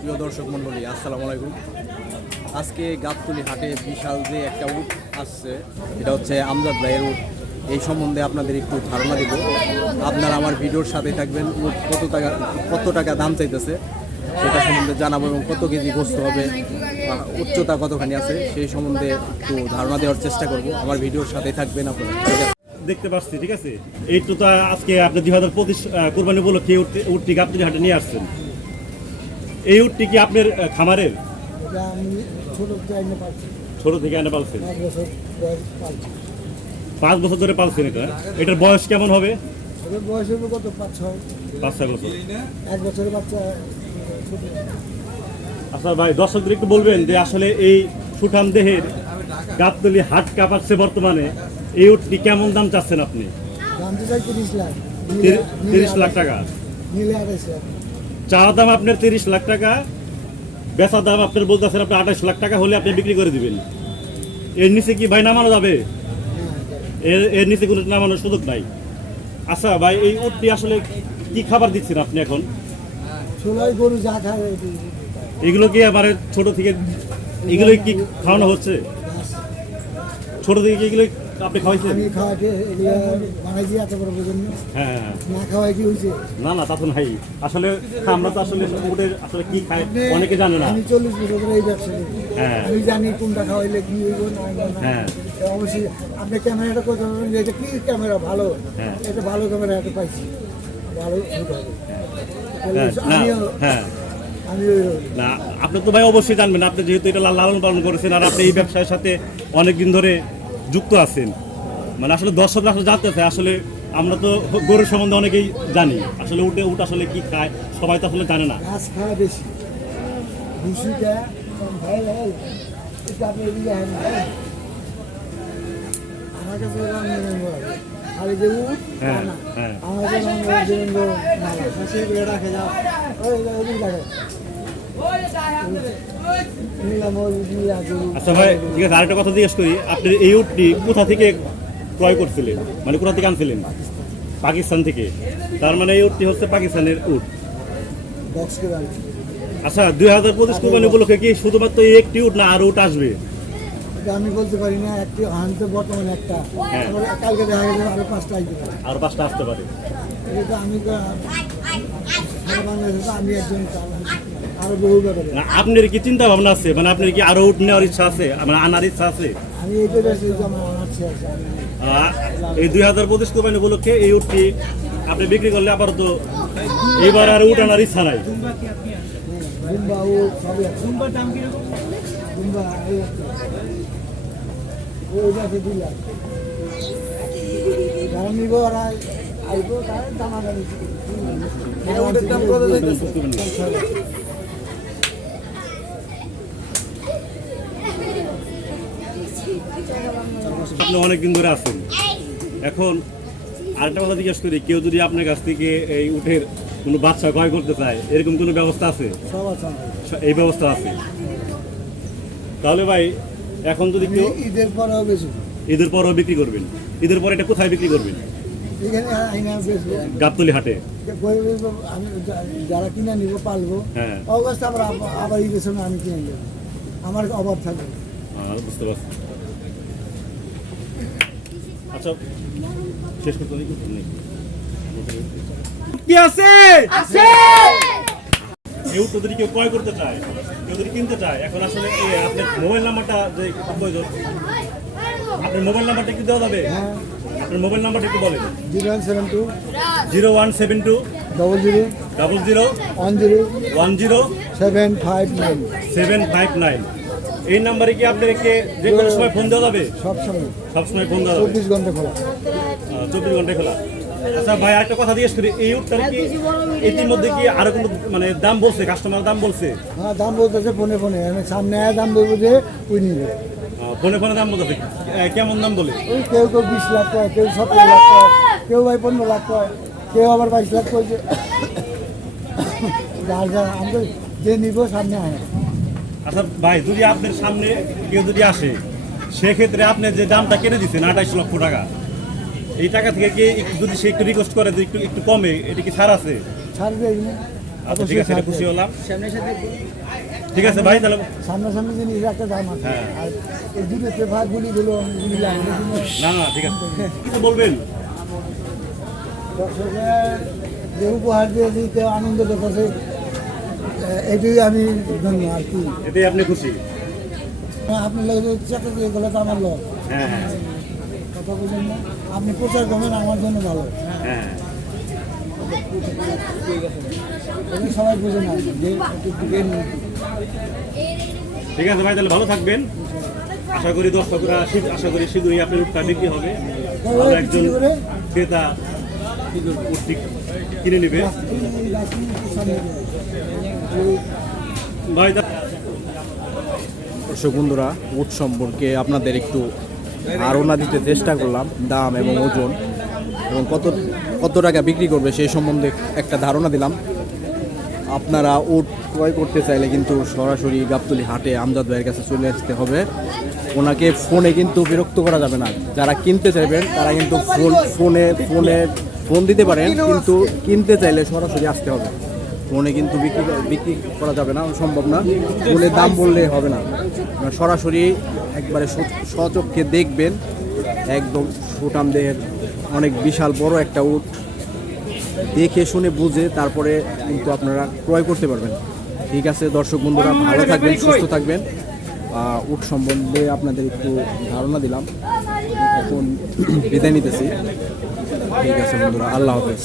প্রিয় দর্শক মণ্ডলী, আসসালামু আলাইকুম। আজকে গাবতলী হাটে বিশাল যে একটা উট আসছে, এটা হচ্ছে আমজাদ ভাইয়ের উট। এই সম্বন্ধে আপনাদের একটু ধারণা দিব। আপনারা আমার ভিডিওর সাথে থাকবেন। উট কত টাকা দাম চাইতেছে সেটা সম্বন্ধে জানাবো, এবং কত কেজি গোস্ত হবে, উচ্চতা কতখানি আছে সেই সম্বন্ধে একটু ধারণা দেওয়ার চেষ্টা করব। আমার ভিডিওর সাথে থাকবেন আপনারা। দেখতে পাচ্ছি, ঠিক আছে। এই তো আজকে আপনি 2025 কোরবানি উপলক্ষে উটটি গাবতলী হাটে নিয়ে আসছেন। এই উটটি কি আপনার খামারের? ছোট থেকে এনে পালছেন? 5 বছর ধরে পালছেন। এটার বয়স কেমন হবে? বয়স হবে কত? 5-6 বছর। 1 বছরের বাচ্চা। আচ্ছা ভাই, দর্শকদের একটু বলবেন যে আসলে এই সুঠাম দেহের গাবতলী হাট কাঁপাচ্ছে বর্তমানে, এই উটটি কেমন দাম চাচ্ছেন আপনি? দাম তো চাই 30 লাখ। 30 লাখ টাকা নিলে 28 লাখ। চাওয়া দাম আপনার 30 লাখ টাকা, বেচা দাম আপনার বলতেছেন আপনি 28 লাখ টাকা হলে আপনি বিক্রি করে দিবেন। এর নিচে কি ভাই নামানো যাবে? এর নিচে কোনো নামানোর সুযোগ নাই। আচ্ছা ভাই, এই উটটি আসলে কি খাবার দিচ্ছেন আপনি এখন? ছোলাই গরু যা খায় এগুলো কি আবার ছোট থেকে এগুলো কি খাওয়ানো হচ্ছে? ছোট থেকে কি এগুলো আপনি খাওয়াইছেন? আমি খাওয়াতে বানাইছি এত বড় পর্যন্ত। হ্যাঁ, না খাওয়াই কি হয়েছে? না তা তো নাই। আসলে আমরা তো আসলে উটের আসলে কি খায় অনেকে জানে না। আমি 40 বছর ধরে এই ব্যবসা করি। হ্যাঁ, আমি জানি কোনটা খাওয়াইলে কি হইব না হইব না। হ্যাঁ, অবশ্যই আপনি ক্যামেরাটা করতে পারবেন যে এটা কি ক্যামেরা ভালো। হ্যাঁ, এটা ভালো ক্যামেরা একটা পাইছি, ভালো শুট হবে। হ্যাঁ, আমি না আপনি তো ভাই অবশ্যই জানবেন, আপনি যেহেতু এটা লালন পালন করেছেন আর আপনি এই ব্যবসার সাথে অনেকদিন ধরে যুক্ত আছেন, মানে আসলে দর্শকরা আসলে জানতে চায়। আসলে আমরা তো গরুর সম্বন্ধে অনেকেই জানি, আসলে উট আসলে কি খায় সবাই তো আসলে জানে না। ঘাস খাওয়া বেশি ভুসিটা ভাই ভাই এটা আপনি এদিকে আহেন ভাই। আমার কাছে আর এই যে উট হ্যাঁ, না হ্যাঁ, আমার কাছে রাখে যাও ওদিকে রাখে। আচ্ছা ভাই, ঠিক আছে, আরেকটা কথা জিজ্ঞেস করি, আপনি এই উটটি কোথা থেকে ক্রয় করছিলেন, মানে কোথা থেকে আনছিলেন? পাকিস্তান থেকে। তার মানে এই উটটি হচ্ছে পাকিস্তানের উট। আচ্ছা, 2025 কোরবানি উপলক্ষে কি শুধুমাত্র এই একটি উট না আর উট আসবে? আমি বলতে পারি না। একটি আনতে বর্তমানে একটা, হ্যাঁ, কালকে দেখা গেছে আরো 5টা আসতে পারে। আর 5টা আসতে পারে। এটা আমি সারা বাংলাদেশে আমি একজন আরো বহু ব্যাপারে। আপনার কি চিন্তা ভাবনা আছে, মানে আপনার কি আরো উট নেওয়ার ইচ্ছা আছে, মানে আনার ইচ্ছা আছে? আমি এইটা বেশি আমার আছে। এই 2025 কোরবানি উপলক্ষে এই উটটি আপনি বিক্রি করলে আপাতত এইবার আর উট আনার ইচ্ছা নাই। দুম্বা ও সবই আছে। দুম্বার দাম কিরকম? দুম্বা ওইটা 2 লাখ। যারা নিব ওরা আইব, তার দাম আগামী এটা ওটার দাম কত যাইতেছে? আপনি অনেকদিন ধরে আছেন। এখন আরেকটা কথা জিজ্ঞেস করি, কেউ যদি আপনার কাছ থেকে এই উটের কোনো বাচ্চা ক্রয় করতে চায়, এরকম কোনো ব্যবস্থা আছে? সব আছে। এই ব্যবস্থা আছে। তাহলে ভাই, এখন যদি কেউ ঈদের পরেও বেশি, ঈদের পরও বিক্রি করবেন, ঈদের পরে এটা কোথায় বিক্রি করবেন? এখানে আইনা বেশি গাবতলী হাটে। আমি যারা কিনে নিব পালবো, হ্যাঁ, অবস্থা আবার ঈদের সময় আমি কিনে নেব, আমার অভাব থাকবে। বুঝতে পারছি। আচ্ছা, শেষ করতে কি আছে? কেউ তো যদি কেউ ক্রয় করতে চায়, কেউ যদি কিনতে চায়, এখন আসলে আপনার মোবাইল নাম্বারটা যে প্রয়োজন, আপনার মোবাইল নাম্বারটা একটু দেওয়া যাবে? আপনার মোবাইল নাম্বারটা একটু বলেন। 0172 0172 00 00 10 10 759। 759। এই নাম্বারে কি আপনাদেরকে যে কোনো সময় ফোন দেওয়া যাবে? সবসময় ফোন দেওয়া যাবে। 24 ঘন্টা খোলা। 24 ঘন্টায় খোলা। আচ্ছা ভাই, আরেকটা কথা জিজ্ঞেস করি, এই উটটার কি ইতিমধ্যে কি আরো কোনো মানে দাম বলছে, কাস্টমার দাম বলছে? হ্যাঁ, দাম বলতেছে ফোনে আমি সামনে দাম বলবো যে ওই নিবে। ফোনে দাম বলতেছে। কেমন দাম বলে? ওই কেউ 20 লাখ কয়, কেউ 17 লাখ কয়, কেউ ভাই 15 লাখ কয়, কেউ আবার 22 লাখ কয়। যার আমরা যে নিব সামনে আয়। আচ্ছা ভাই, যদি আপনার সামনে কেউ যদি আসে, সেক্ষেত্রে আপনি যে দামটা কিনে দিচ্ছেন 28 লক্ষ টাকা, এই টাকা থেকে কি যদি সে একটু রিকোয়েস্ট করে যে একটু কমে, এটা কি ছাড় আছে? ছাড় দেয় না। আচ্ছা ঠিক আছে, এটা খুশি হলাম। ঠিক আছে ভাই, তাহলে সামনাসামনি জিনিস একটা দাম আছে হ্যাঁ। আর এই দুটো পেপারগুলি হলো না না ঠিক আছে, কিছু বলবেন? দর্শকের যে উপহার দিয়ে দিতে আনন্দ দেখছে এটাই আমি ধন্য আর কি। এতেই আপনি খুশি? আপনি চেষ্টা দিয়ে গেলে তো আমার লোক হ্যাঁ হ্যাঁ কথা বলছেন না, আপনি প্রচার করবেন আমার জন্য ভালো। হ্যাঁ। এটা সবাই বুঝে না যে একটু দিবেন। ঠিক আছে ভাই, তাহলে ভালো থাকবেন। আশা করি দর্শকরা আশা করি শীঘ্রই আপনার উটটা বিক্রি হবে, ভালো একজন ক্রেতা উটটি কিনে নেবে। ভাই দর্শক বন্ধুরা, উট সম্পর্কে আপনাদের একটু ধারণা দিতে চেষ্টা করলাম, দাম এবং ওজন এবং কত টাকা বিক্রি করবে সেই সম্বন্ধে একটা ধারণা দিলাম। আপনারা উট ক্রয় করতে চাইলে কিন্তু সরাসরি গাবতলী হাটে আমজাদ ভাইয়ের কাছে চলে আসতে হবে। ওনাকে ফোনে কিন্তু বিরক্ত করা যাবে না। যারা কিনতে চাইবেন তারা কিন্তু ফোন দিতে পারেন, কিন্তু কিনতে চাইলে সরাসরি আসতে হবে। ফোনে কিন্তু বিক্রি করা যাবে না, সম্ভব না। ফোনে দাম বললে হবে না, সরাসরি একবারে সচক্ষে দেখবেন। একদম সুঠাম দেহের অনেক বিশাল বড় একটা উট, দেখে শুনে বুঝে তারপরে কিন্তু আপনারা ক্রয় করতে পারবেন। ঠিক আছে দর্শক বন্ধুরা, ভালো থাকবেন, সুস্থ থাকবেন। উট সম্বন্ধে আপনাদের একটু ধারণা দিলাম, এখন বিদায় নিতেছি। ঠিক আছে বন্ধুরা, আল্লাহ হাফেজ।